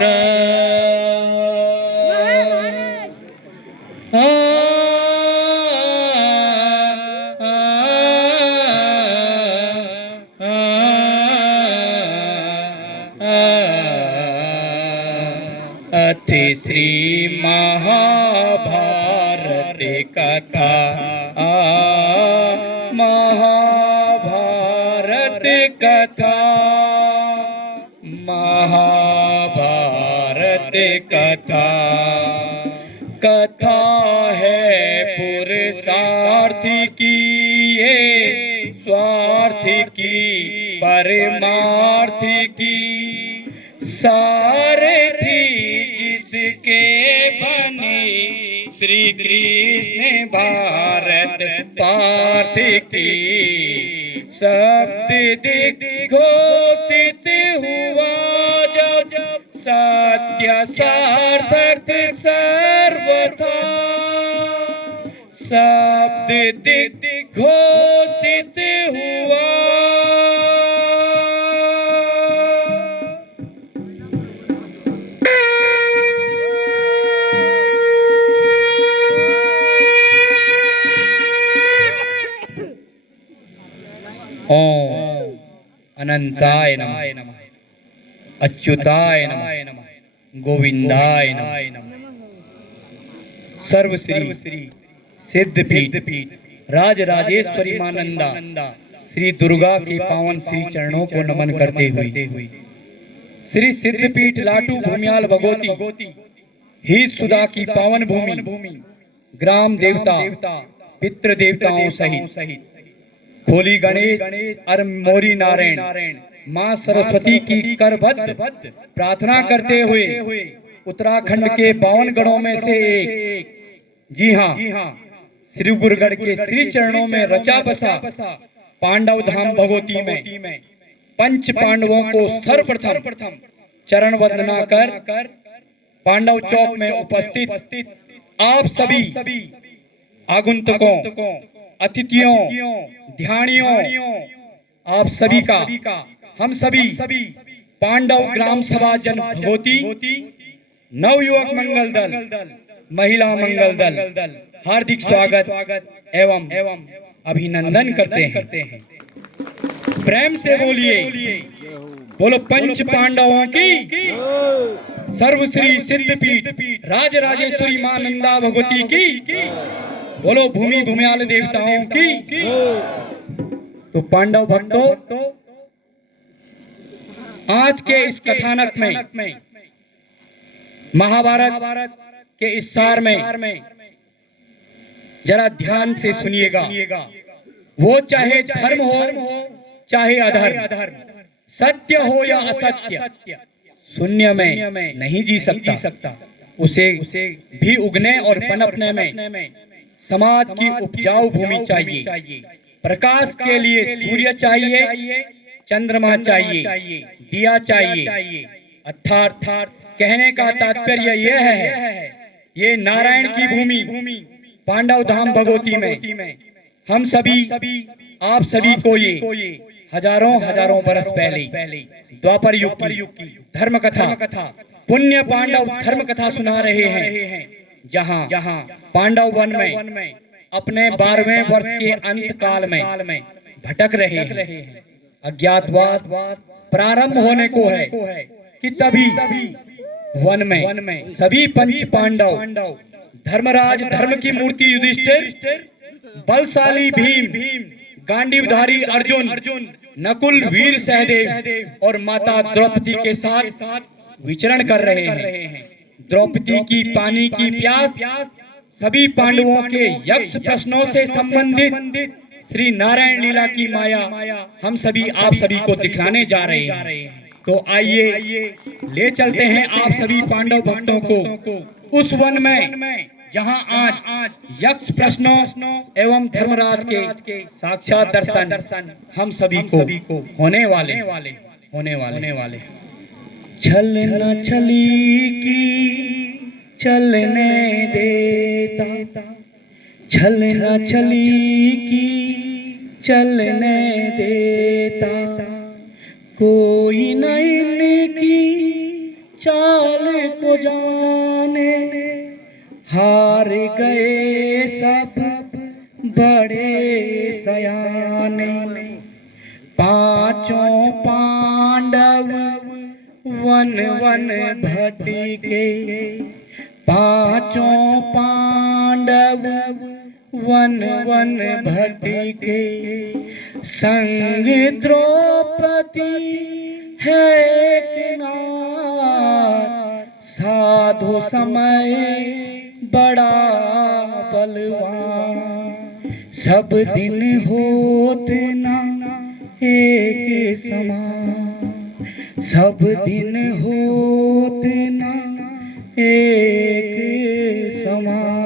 अति श्री महाभारत कथा महाभारत कथा महाभारत कथा कथा है पुरुषार्थ की ये स्वार्थ की परमार्थ की सारथी जिसके बने श्री कृष्ण भारत पार्थ की शब्द दिग्घोषित हुआ जब सत्य सार्थक सर्वथा शब्द दिग्घोषित हुआ। ओम अनंताय नमः, अच्युताय नमः, गोविंदाय नमः। सर्वश्री सिद्धपीठ राजराजेश्वरी मां नंदा श्री दुर्गा के पावन श्री चरणों को नमन करते हुए श्री सिद्धपीठ लाटू भूमियाल भगवती ही सुधा की पावन भूमि ग्राम देवता पितृ देवताओं सहित खोली गणेश और मोरी नारायण मां सरस्वती की करबद्ध प्रार्थना करते हुए उत्तराखंड के 52 गणों में से एक, जी हाँ, श्री गुरुगढ़ के श्री चरणों में रचा बसा पांडव धाम भगवती में पंच पांडवों को सर्वप्रथम चरण वंदना कर पांडव चौक में उपस्थित आप सभी आगंतुकों, अतिथियों, ध्यानियों, आप सभी का हम सभी पांडव ग्राम सभा जन भगवती नवयुवक मंगल दल, महिला मंगल दल हार्दिक स्वागत एवं अभिनंदन करते हैं। प्रेम से बोलिए, बोलो पंच पांडवों की सर्वश्री सिद्धपीठ राजराजेश्वरी मां नंदा भगवती की, बोलो भूमि भूमियाल देवताओं की। तो पांडव भक्तों, आज के इस कथानक में महाभारत के इस सार में जरा ध्यान से सुनिएगा। वो चाहे धर्म हो चाहे अधर्म, सत्य हो या असत्य, शून्य में नहीं जी सकता। उसे भी उगने और पनपने में समाज की उपजाऊ भूमि चाहिए। प्रकाश के लिए सूर्य चाहिए, चंद्रमा चाहिए, दिया चाहिए। अर्थात कहने का तात्पर्य यह है, ये नारायण की भूमि पांडव धाम भगवती में हम सभी आप सभी को ये हजारों बरस पहले द्वापर युग की धर्म कथा पुण्य पांडव धर्म कथा सुना रहे हैं, जहाँ पांडव वन में अपने 12वें वर्ष के अंत काल में भटक रहे हैं। अज्ञातवास प्रारंभ होने को है कि तभी वन में सभी पंच पांडव धर्मराज धर्म की मूर्ति युधिष्ठिर, बलशाली भीम, गांडीवधारी अर्जुन, नकुल वीर सहदेव और माता द्रौपदी के साथ विचरण कर रहे हैं। द्रौपदी की पानी की प्यास सभी पांडवों के यक्ष प्रश्नों से संबंधित श्री नारायण लीला की माया हम सभी आप सभी को दिखलाने जा रहे हैं। तो आइए ले चलते हैं आप सभी पांडव भक्तों को उस वन में जहां आज यक्ष प्रश्नों एवं धर्मराज के साक्षात दर्शन हम सभी को होने वाले। छल न छली की चलने देता, छल न छली की चलने देता, कोई न इनकी चाल को जाने, हार गए सब बड़े सयाने। पांचों पांडव वन वन भटके, पांचों पांडव वन वन भटके। संग द्रौपदी है किनार, साधु समय बड़ा बलवान। सब दिन होत ना एक समान, सब दिन होत ना एक समान।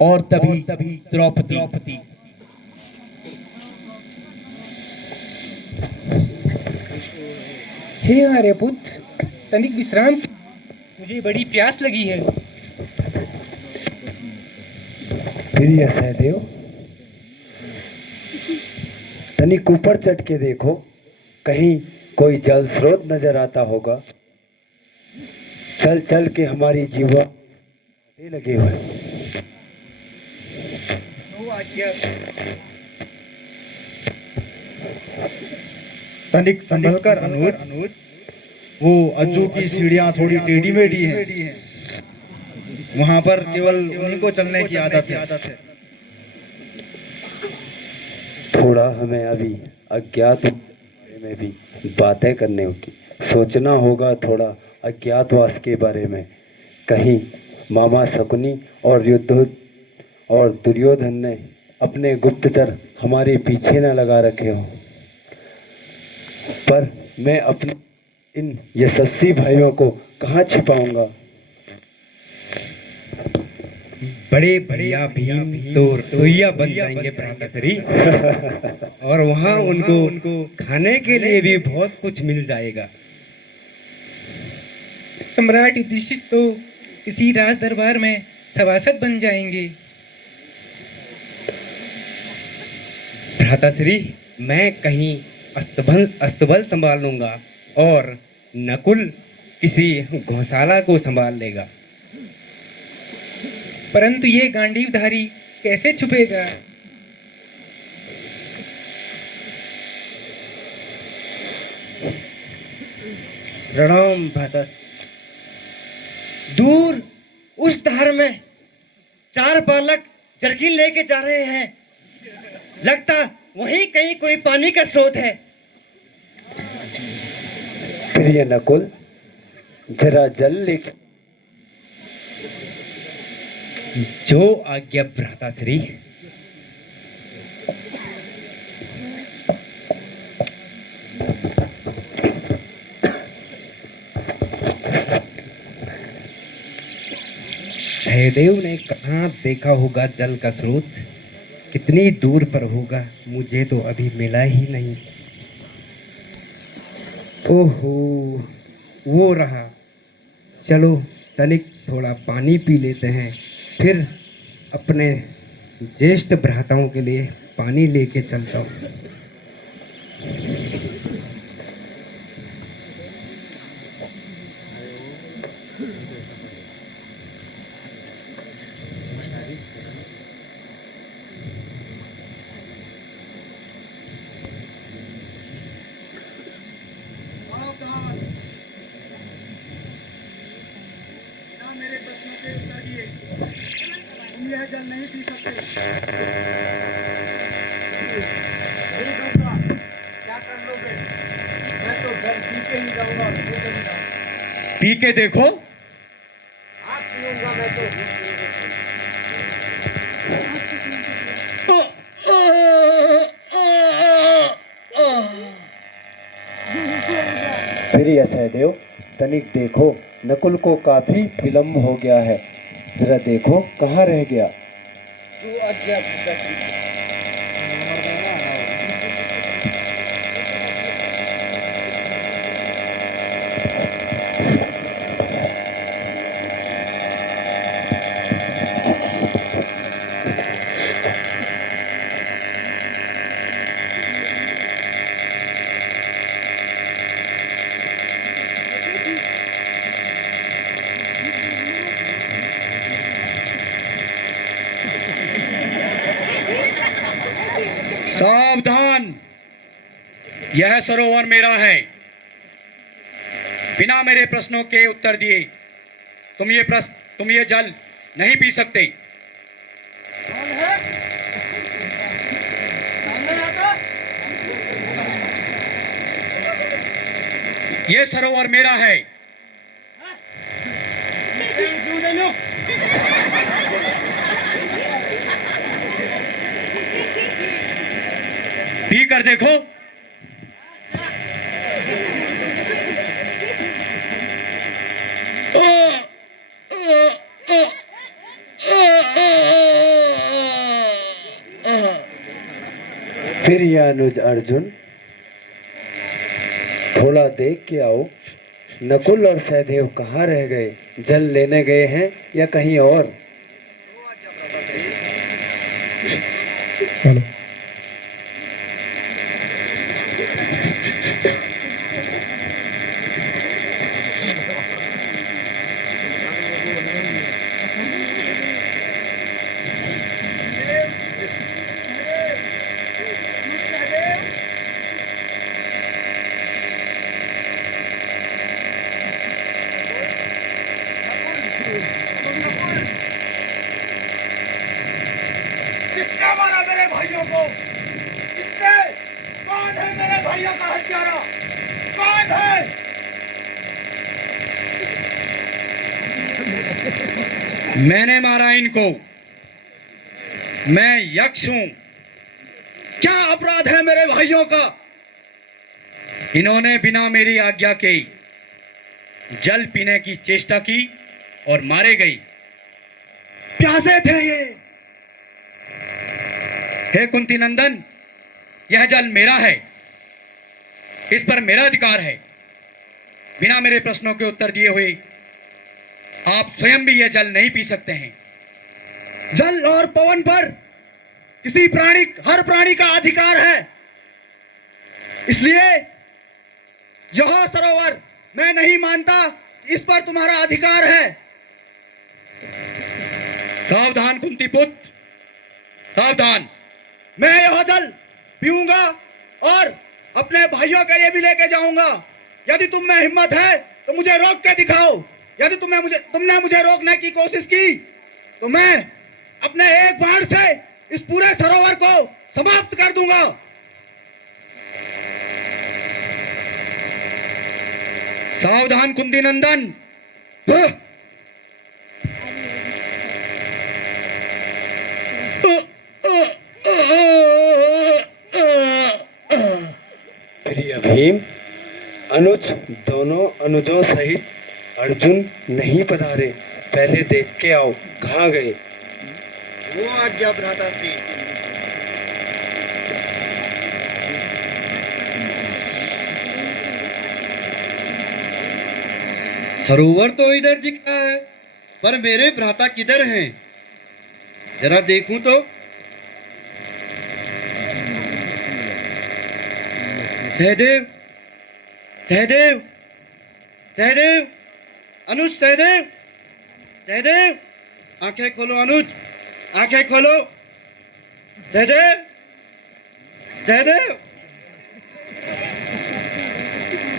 और तभी द्रौपदी हे आर्यपुत्र, तनिक विश्राम, मुझे बड़ी प्यास लगी है। फिर यह सहदेव, तनिक ऊपर चढ़ के देखो, कहीं कोई जल स्रोत नजर आता होगा। चल चल के हमारी जीवा लगे हुए। तनिक संभल कर अनुज, वो अज्जू की सीढ़ियां थोड़ी टेढ़ी मेढ़ी हैं। वहां पर केवल उन्हीं को चलने की आदत है। थोड़ा हमें अभी अज्ञात में भी बातें करने होगी, सोचना होगा थोड़ा अज्ञातवास के बारे में। कहीं मामा शकुनी और दुर्योधन ने अपने गुप्तचर हमारे पीछे न लगा रखे हों। पर मैं अपने इन यशस्वी भाइयों को कहाँ छिपाऊंगा। बड़े बढ़िया भीम तो रसोइया बन जाएंगे भ्राताश्री। और वहाँ उनको खाने के लिए भी बहुत कुछ मिल जाएगा। सम्राट युधिष्ठिर तो इसी राज दरबार में सभासद बन जाएंगे। भ्राताश्री, मैं कहीं अस्तबल संभाल लूंगा और नकुल किसी गौशाला को संभाल लेगा। परंतु ये गांडीवधारी कैसे छुपेगा? प्रणाम भ्राता। दूर उस धार में 4 बालक जरकिन लेके जा रहे हैं। लगता वहीं कहीं कोई पानी का स्रोत है। फिर ये नकुल जरा जल लेकर। जो आज्ञा भ्राताश्री। सहदेव ने कहाँ देखा होगा जल का स्रोत? कितनी दूर पर होगा? मुझे तो अभी मिला ही नहीं। ओहो, वो रहा। चलो तनिक थोड़ा पानी पी लेते हैं, फिर अपने ज्येष्ठ भ्राताओं के लिए पानी लेके चलता हूँ। मेरे प्रश्नों के उत्तर दिए। तुम यह जल नहीं पी सकते। क्या कर लोगे? मैं तो जल पी के ही जाऊंगा। पी के देखो। आप पीऊंगा मैं तो। फिर यह सहदेव, तनिक देखो, नकुल को काफी विलंब हो गया है। जरा देखो कहाँ रह गया। जो आज्ञा भ्राताश्री। सावधान, यह सरोवर मेरा है। बिना मेरे प्रश्नों के उत्तर दिए तुम ये जल नहीं पी सकते। ये सरोवर मेरा है। पी कर देखो। फिर ये अनुज अर्जुन, थोड़ा देख के आओ, नकुल और सहदेव कहाँ रह गए? जल लेने गए हैं या कहीं और? किसने मारा मेरे भाइयों को? किसने? कौन है मेरे भाइयों का हत्यारा? कौन है? मैंने मारा इनको। मैं यक्ष हूं। क्या अपराध है मेरे भाइयों का? इन्होंने बिना मेरी आज्ञा के जल पीने की चेष्टा की और मारे गई। प्यासे थे ये। हे कुंती नंदन, यह जल मेरा है। इस पर मेरा अधिकार है। बिना मेरे प्रश्नों के उत्तर दिए हुए आप स्वयं भी यह जल नहीं पी सकते हैं। जल और पवन पर हर प्राणी का अधिकार है। इसलिए यह सरोवर मैं नहीं मानता, इस पर तुम्हारा अधिकार है। सावधान कुंती पुत्र, सावधान। मैं यह जल पीऊंगा और अपने भाइयों के लिए भी लेके जाऊंगा। यदि तुम में हिम्मत है तो मुझे रोक के दिखाओ। यदि तुमने मुझे रोकने की कोशिश की तो मैं अपने एक बाण से इस पूरे सरोवर को समाप्त कर दूंगा। सावधान कुंती नंदन। प्रिय भीम, अनुज दोनों अनुजों सहित अर्जुन नहीं पधारे। पहले देख के आओ कहाँ गए। वो आज्ञा भ्राता श्री। सरोवर तो इधर दिख रहा है, पर मेरे भ्राता किधर हैं? जरा देखूं तो। सहदेव, सहदेव, सहदेव, अनुज, सहदेव, सहदेव, आंखें खोलो अनुज, आंखें खोलो। सहदेव, सहदेव,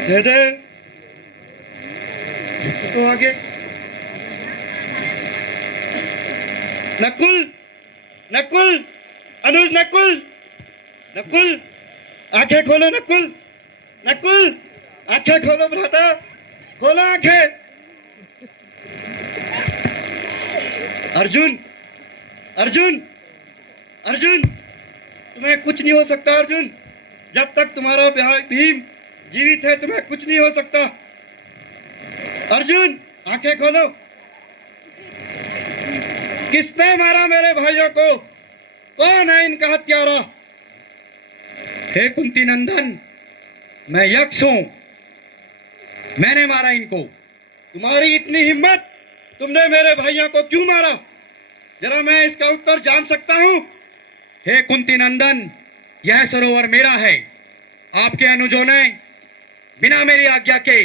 सहदेव, तो आगे। नकुल, नकुल, अनुज, नकुल, नकुल, आंखें खोलो नकुल, नकुल, आंखें खोलो भ्राता, खोलो आंखें। अर्जुन, अर्जुन, अर्जुन, तुम्हें कुछ नहीं हो सकता अर्जुन। जब तक तुम्हारा भीम जीवित है तुम्हें कुछ नहीं हो सकता। अर्जुन, आंखें खोलो। किसने मारा मेरे भाइयों को? कौन है इनका हत्यारा? हे कुंती नंदन, मैं यक्ष हूं। मैंने मारा इनको। तुम्हारी इतनी हिम्मत, तुमने मेरे भाइयों को क्यों मारा? जरा मैं इसका उत्तर जान सकता हूं? हे कुंती नंदन, यह सरोवर मेरा है। आपके अनुजों ने बिना मेरी आज्ञा के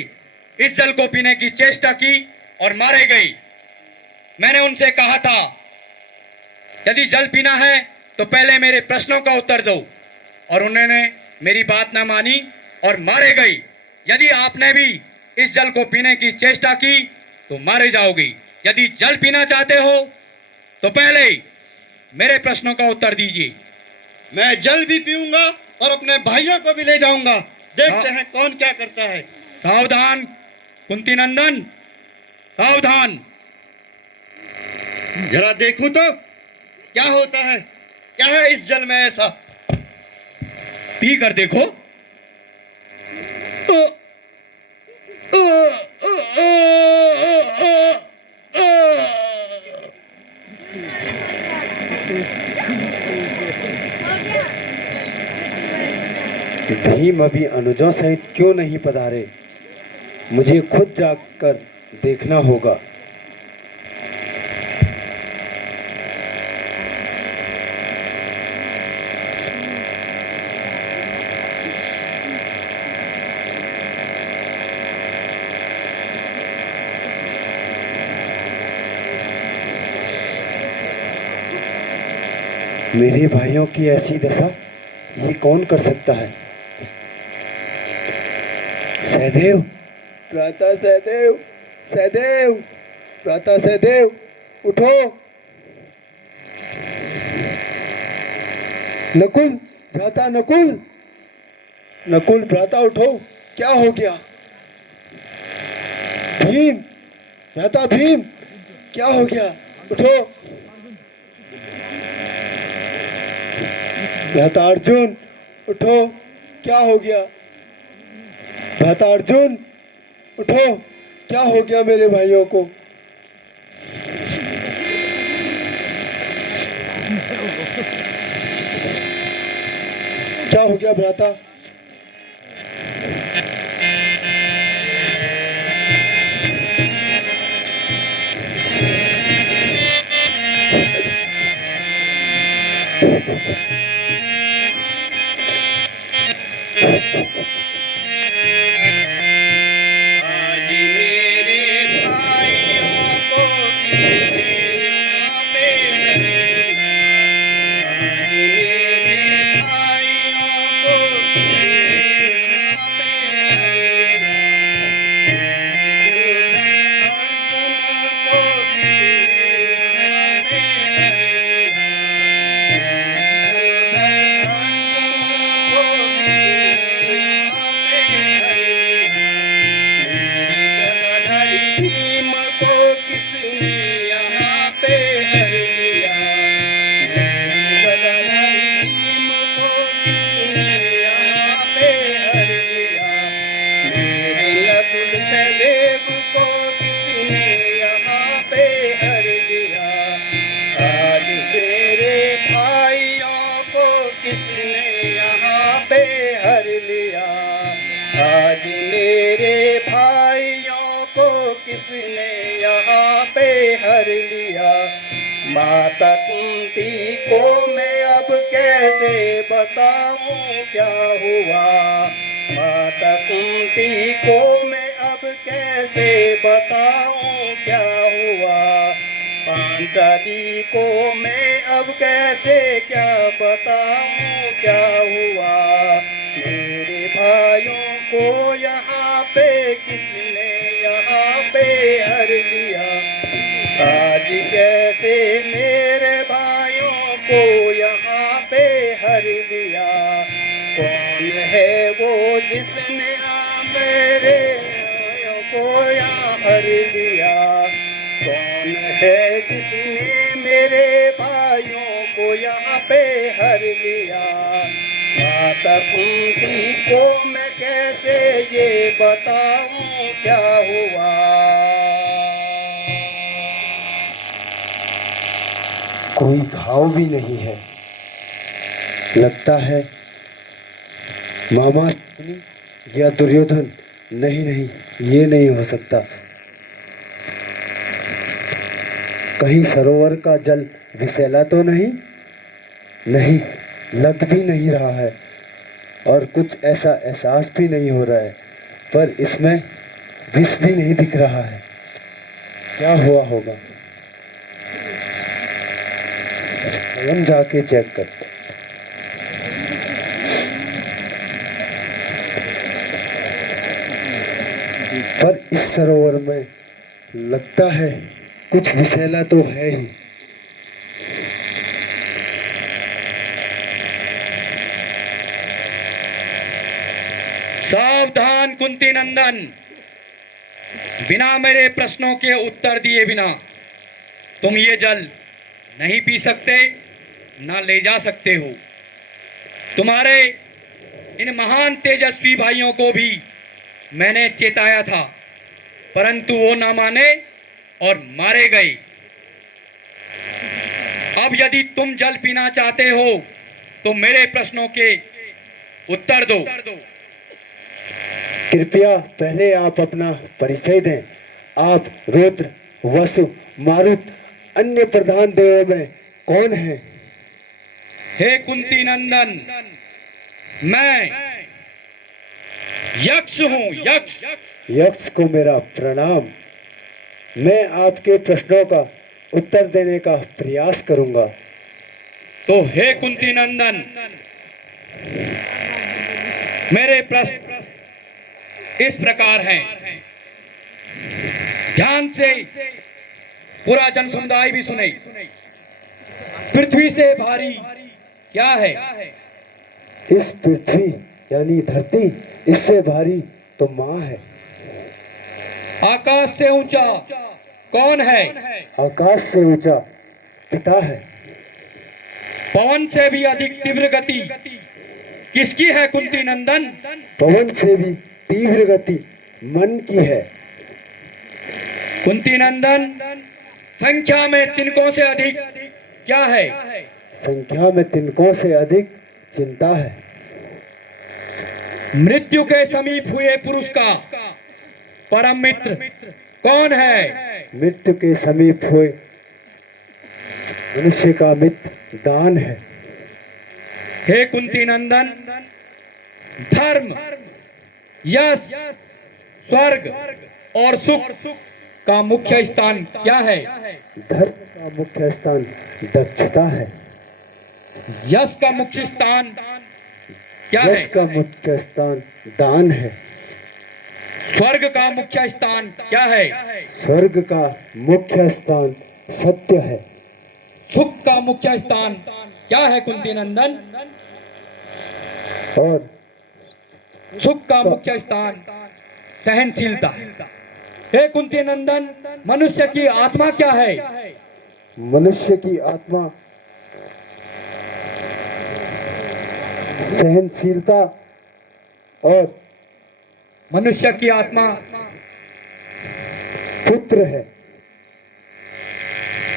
इस जल को पीने की चेष्टा की और मारे गई। मैंने उनसे कहा था, यदि जल पीना है तो पहले मेरे प्रश्नों का उत्तर दो। और उन्होंने मेरी बात ना मानी और मारे गई। यदि आपने भी इस जल को पीने की चेष्टा की तो मारे जाओगे। यदि जल पीना चाहते हो तो पहले मेरे प्रश्नों का उत्तर दीजिए। मैं जल भी पीऊंगा और अपने भाइयों को भी ले जाऊंगा। देखते हाँ। हैं कौन क्या करता है। सावधान कुंती नंदन, सावधान। जरा देखूं तो क्या होता है, क्या है इस जल में ऐसा। पी कर देखो। भीम अभी अनुजों सहित क्यों नहीं पधारे? मुझे खुद जाकर देखना होगा। मेरे भाइयों की ऐसी दशा ये कौन कर सकता है? सहदेव, भ्राता सहदेव, सहदेव, भ्राता सहदेव, उठो। नकुल, भ्राता नकुल, नकुल भ्राता उठो, क्या हो गया? भीम, भ्राता भीम, क्या हो गया? उठो। भ्राता अर्जुन, उठो, क्या हो गया? भ्राता अर्जुन, उठो, क्या हो गया मेरे भाइयों को? क्या हो गया भ्राता? आज मेरे भाइयों को किसने यहाँ पे हर लिया। माता कुंती को मैं अब कैसे बताऊं क्या हुआ। माता कुंती को मैं अब कैसे बताऊं क्या हुआ। पांचाली को मैं अब कैसे क्या बताऊं क्या हुआ। मेरे भाइयों को यहाँ पे किसने यहाँ पे हर लिया। आज कैसे मेरे भाइयों को यहाँ पे हर लिया। कौन है वो जिसने मेरे भाइयों को यहाँ हर लिया। कौन है जिसने मेरे भाइयों को यहाँ पे हर लिया। माता कुंती को मैं कैसे ये बताऊं क्या हुआ। कोई घाव भी नहीं है। लगता है मामा या दुर्योधन। नहीं नहीं, ये नहीं हो सकता। कहीं सरोवर का जल विषैला तो नहीं? नहीं, लग भी नहीं रहा है और कुछ ऐसा एहसास भी नहीं हो रहा है, पर इसमें विष भी नहीं दिख रहा है। क्या हुआ होगा? स्वयं जाके चेक करते। पर इस सरोवर में लगता है कुछ विषैला तो है ही। सावधान कुंती नंदन, बिना मेरे प्रश्नों के उत्तर दिए बिना तुम ये जल नहीं पी सकते, ना ले जा सकते हो। तुम्हारे इन महान तेजस्वी भाइयों को भी मैंने चेताया था, परंतु वो ना माने और मारे गए। अब यदि तुम जल पीना चाहते हो तो मेरे प्रश्नों के उत्तर दो। कृपया पहले आप अपना परिचय दें। आप रुद्र, वसु, मारुत, अन्य प्रधान देवों में कौन हैं? हे कुंती नंदन, मैं यक्ष हूं, यक्ष। यक्ष को मेरा प्रणाम। मैं आपके प्रश्नों का उत्तर देने का प्रयास करूंगा। तो हे कुंती नंदन, मेरे प्रश्न इस प्रकार हैं। ध्यान से पूरा जन समुदाय भी सुने। पृथ्वी से भारी क्या है? इस पृथ्वी यानी धरती, इससे भारी तो माँ है। आकाश से ऊंचा कौन है? आकाश से ऊंचा पिता है। पवन से भी अधिक तीव्र गति किसकी है कुंती नंदन? पवन से भी तीव्र गति मन की है। कुंती नंदन, संख्या में तिनकों से अधिक क्या है? संख्या में तिनकों से अधिक चिंता है। मृत्यु के समीप हुए पुरुष का परम मित्र कौन है? मृत्यु के समीप हुए मनुष्य का मित्र दान है। हे कुंती नंदन, धर्म, यश, स्वर्ग और सुख का मुख्य स्थान क्या है? धर्म का मुख्य स्थान दक्षता है। यश का मुख्य स्थान क्या है? यश का मुख्य स्थान दान है। स्वर्ग का मुख्य स्थान क्या है? स्वर्ग का मुख्य स्थान सत्य है। सुख का मुख्य स्थान क्या है कुंती नंदन? और सुख का मुख्य स्थान सहनशीलता। हे कुंती नंदन, मनुष्य की आत्मा क्या है? मनुष्य की आत्मा सहनशीलता और मनुष्य की आत्मा पुत्र है।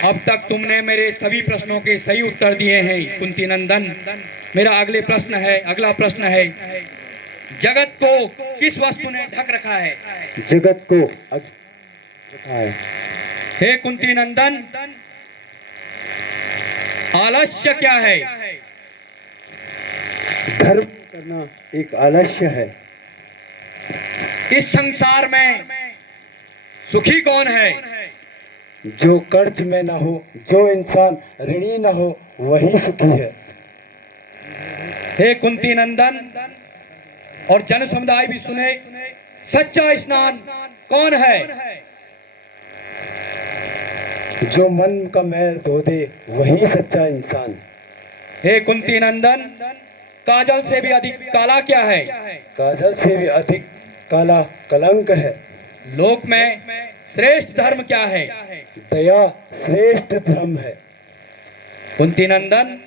अब तक तुमने मेरे सभी प्रश्नों के सही उत्तर दिए हैं कुंती नंदन। मेरा अगला प्रश्न है, जगत को किस वस्तु ने ढक रखा है? जगत को रखा है। हे कुंती नंदन, आलस्य क्या है? धर्म करना एक आलस्य है। इस संसार में सुखी कौन है? जो कर्ज में न हो, जो इंसान ऋणी न हो, वही सुखी है। हे कुंती नंदन और जन समुदाय भी सुने, सच्चा स्नान कौन है? जो मन का मैल धो दे, वही सच्चा इंसान। हे कुंती नंदन, काजल से भी अधिक काला क्या है? काजल से भी अधिक काला कलंक है। लोक में श्रेष्ठ धर्म क्या है? दया श्रेष्ठ धर्म है। कुंती नंदन,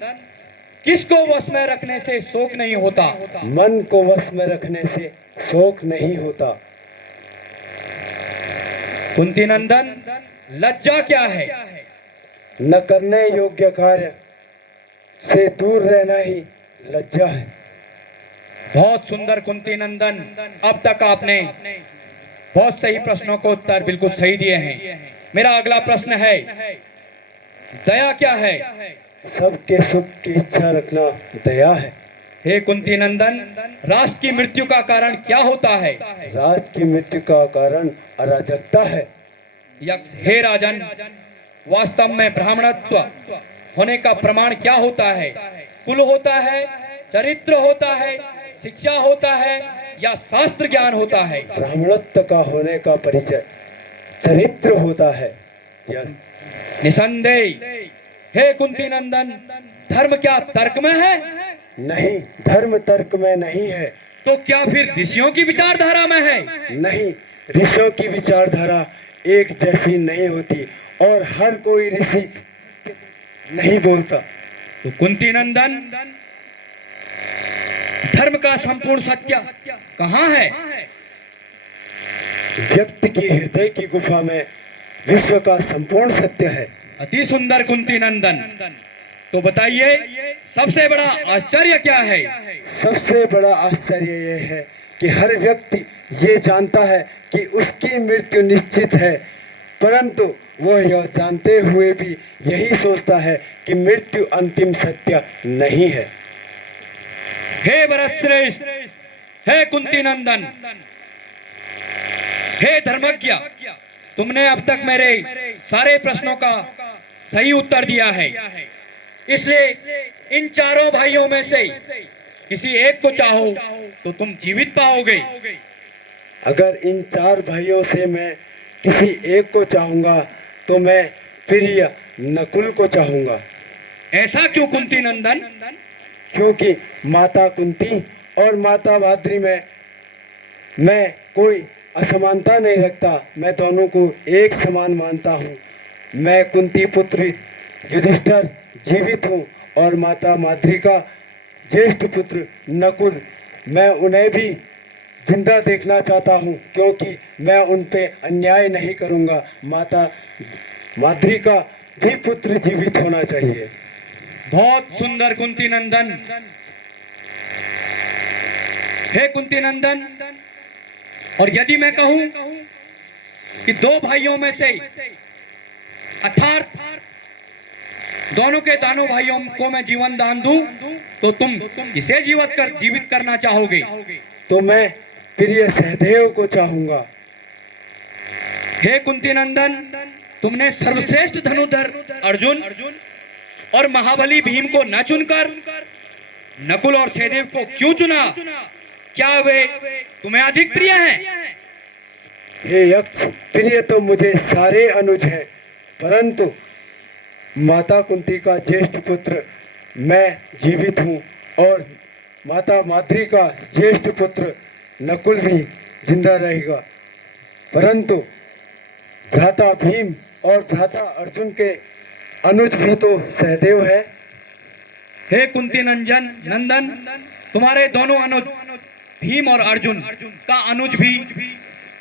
किसको वश में रखने से शोक नहीं होता? मन को वश में रखने से शोक नहीं होता। कुंती नंदन, लज्जा क्या है? न करने योग्य कार्य से दूर रहना ही लज्जा है। बहुत सुंदर कुंती नंदन, अब तक आपने बहुत सही प्रश्नों को उत्तर बिल्कुल सही दिए हैं। मेरा अगला प्रश्न है, दया क्या है? सबके सुख की इच्छा रखना दया है। हे कुंती नंदन, राष्ट्र की मृत्यु का कारण क्या होता है? राज की मृत्यु का कारण अराजकता है। यक्ष, हे राजन, वास्तव में ब्राह्मणत्व होने का प्रमाण क्या होता है? कुल होता है, चरित्र होता है, शिक्षा होता है, या शास्त्र ज्ञान होता है। ब्राह्मणत्व का होने का परिचय चरित्र होता है। यह निसंदेह हे कुंती नंदन, धर्म क्या तर्क में है? नहीं, धर्म तर्क में नहीं है। तो क्या फिर ऋषियों की विचारधारा में है? नहीं, ऋषियों की विचारधारा एक जैसी नहीं होती और हर कोई ऋषि नहीं बोलता। तो कुंती नंदन, धर्म का संपूर्ण सत्य कहाँ है? व्यक्ति की हृदय की गुफा में विश्व का संपूर्ण सत्य है। अति सुंदर कुंती नंदन, तो बताइए सबसे बड़ा आश्चर्य क्या है? सबसे बड़ा आश्चर्य यह है कि हर व्यक्ति ये जानता है कि उसकी मृत्यु निश्चित है, परंतु वह यह जानते हुए भी यही सोचता है कि मृत्यु अंतिम सत्य नहीं है। हे भरत श्रेष्ठ, हे कुंती नंदन, हे धर्मज्ञ, तुमने अब तक मेरे सारे प्रश्नों का सही उत्तर दिया है। इसलिए इन चारों भाइयों में से किसी एक को चाहो तो तुम जीवित पाओगे। अगर इन चार भाइयों से मैं किसी एक को चाहूंगा तो मैं प्रिय नकुल को चाहूंगा। ऐसा क्यों कुंती नंदन? क्योंकि माता कुंती और माता भाद्री में मैं कोई असमानता नहीं रखता, मैं दोनों को एक समान मानता हूँ। मैं कुंती पुत्र युधिष्ठिर जीवित हूँ और माता माद्री का ज्येष्ठ पुत्र नकुल, मैं उन्हें भी जिंदा देखना चाहता हूँ, क्योंकि मैं उन पे अन्याय नहीं करूँगा। माता माद्री का भी पुत्र जीवित होना चाहिए। बहुत सुंदर कुंती नंदन। हे कुंती नंदन, और यदि मैं कहूं कि दो भाइयों में से अर्थात दोनों के दोनों भाइयों को मैं जीवन दान दूं, तो तुम किसे जीवित करना चाहोगे? तो मैं प्रिय सहदेव को चाहूंगा। हे कुंती नंदन, तुमने सर्वश्रेष्ठ धनुधर अर्जुन और महाबली भीम को न चुनकर नकुल और सहदेव को क्यों चुना? क्या वे तुम्हें अधिक प्रिय हैं? हे यक्ष, प्रिय तो मुझे सारे अनुज हैं, परंतु माता कुंती का ज्येष्ठ पुत्र मैं जीवित हूँ और माता माद्री का ज्येष्ठ पुत्र नकुल भी जिंदा रहेगा, परंतु भ्राता भीम और भ्राता अर्जुन के अनुज भी तो सहदेव है। हे कुंती नंदन, तुम्हारे दोनों अनुज भीम और अर्जुन का अनुज भी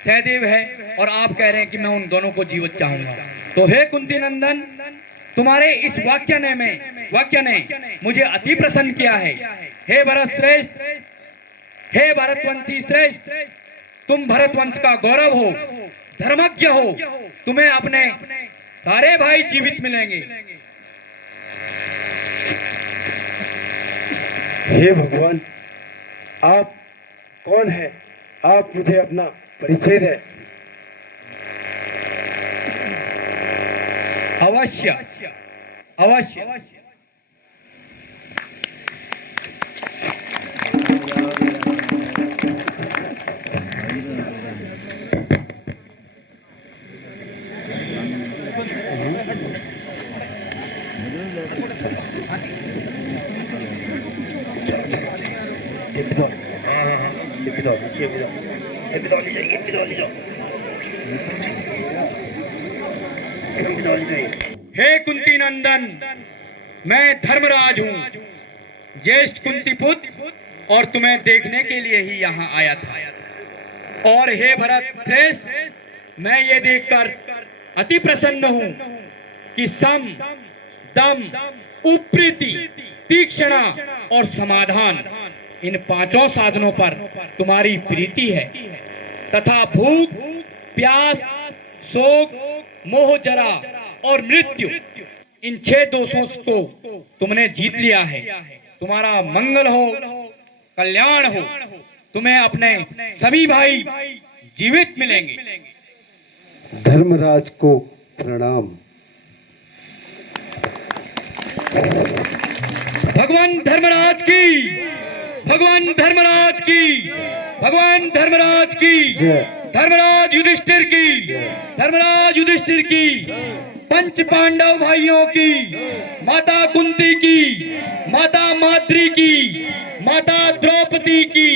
सहदेव है और आप कह रहे हैं कि मैं उन दोनों को जीवित चाहूंगा। तो हे कुंती नंदन, तुम्हारे इस वाक्य ने मुझे अति प्रसन्न किया है। हे भरत श्रेष्ठ, हे भरतवंशी श्रेष्ठ, तुम भरतवंश का गौरव हो, धर्मज्ञ हो, तुम्हें अपने सारे भाई जीवित मिलेंगे। हे भगवान, आप कौन है? आप मुझे अपना परिचय दें। अवश्य अवश्य। हे कुंती नंदन, मैं धर्मराज हूँ, ज्येष्ठ कुंती पुत्र, और तुम्हें देखने के लिए ही यहाँ आया था। और हे भरत श्रेष्ठ, मैं ये देखकर अति प्रसन्न हूँ कि सम, दम, उप्रीति, तीक्ष्णा और समाधान, इन पांचों साधनों पर तुम्हारी प्रीति है, तथा भूख, प्यास, शोक, मोह, जरा और मृत्यु, इन 6 दोषों को तुमने जीत लिया है। तुम्हारा मंगल हो, कल्याण हो, तुम्हें अपने सभी भाई जीवित मिलेंगे। धर्मराज को प्रणाम। भगवान धर्मराज की, भगवान धर्मराज की। भगवान धर्मराज की, धर्मराज युधिष्ठिर की, धर्मराज युधिष्ठिर की, पंच पांडव भाइयों की, माता कुंती की, माता माद्री की, माता द्रौपदी की।